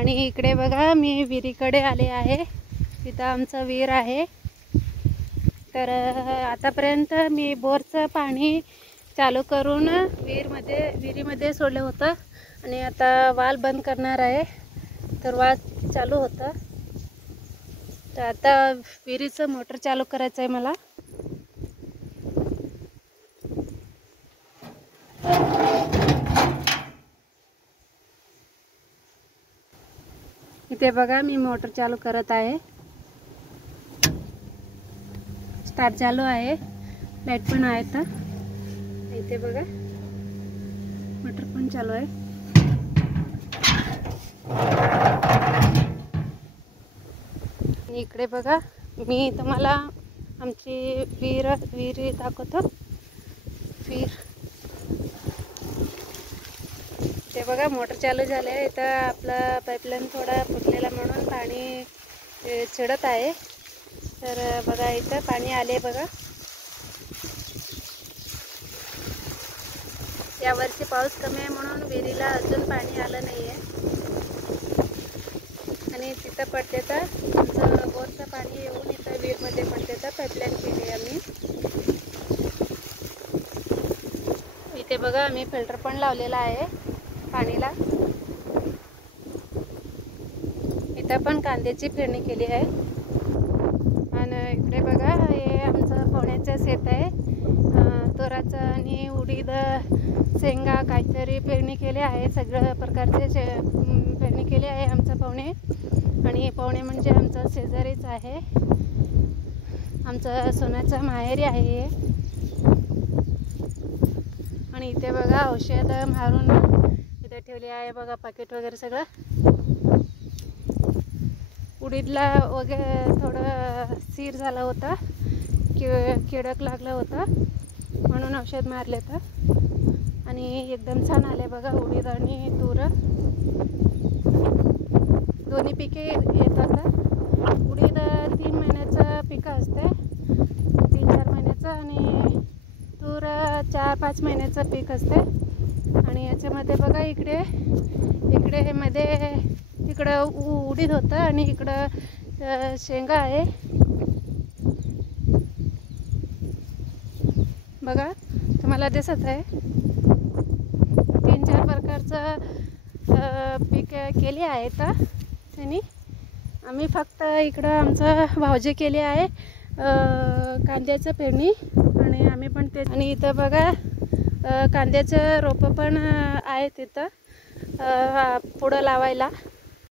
आणि इकडे बघा मी विहिरीकडे आले आहे। इथं आमचा विहीर आहे। तर आतापर्यंत मी बोरचं पाणी चालू करून विहिरीमध्ये सोडलं होतं आणि आता वाल बंद करणार आहे। तर वाल चालू होतं, तर आता विहिरीचं मोटर चालू करायचं आहे मला। इथे बघा मी मोटर चालू करत आहे। स्टार्ट चालू आहे, लाईट पण आहे। तर इथे बघा मोटर पण चालू आहे। इकडे बघा मी तुम्हाला आमची विहीर दाखवतो। विहीर ते बघा मोटर चालू झाले आहे। इथं आपला पाईपलाईन थोडा फुटलेला म्हणून पाणी चिडत आहे। तर बघा इथं पाणी आले बघा। यावर्षी पाऊस कमी आहे म्हणून विहिरीला अजून पाणी आलं नाही आहे। आणि तिथं पडते तर आमचं बोरचं पाणी येऊन इथं विहीरमध्ये पडते तर पाईपलाईन केली आम्ही। इथे बघा आम्ही फिल्टर पण लावलेला आहे पाणीला। इथं पण कांद्याची पेरणी केली आहे। आणि इकडे बघा हे आमचं पोण्याचं शेत आहे। तोराचं आणि उडीद शेंगा काहीतरी पेरणी केली आहे। सगळ्या प्रकारचे पेरणी केली आहे आमचं पोणे। आणि पोणे म्हणजे आमचं शेजारीच आहे, आमचं सोन्याचं माहेरी आहे। आणि इथे बघा औषध मारून इथे ठेवले आहे बघा, पाकिट वगैरे सगळं। उडीदला वगैरे थोडं सीर झाला होता, किडक लागलं होतं म्हणून औषध मारले तर। आणि एकदम छान आले बघा उडीद आणि तूर, दोन्ही पिके येतात। उडीद 3 महिन्याचं पीक असते, 3-4 महिन्याचं, आणि तूर 4-5 महिन्याचं पीक असते। आणि याच्यामध्ये बघा इकडे मध्ये तिकडं उडीद होतं आणि इकडं शेंगा आहे बघा, तुम्हाला दिसत आहे। 3-4 प्रकारचं पीक केली आहे तर त्यांनी। आम्ही फक्त इकडं आमचं भावजी केली आहे कांद्याचं पेरणी, आणि आम्ही पण ते। आणि इथं बघा कांद्याचं रोपं पण आहे तिथं पुढं लावायला।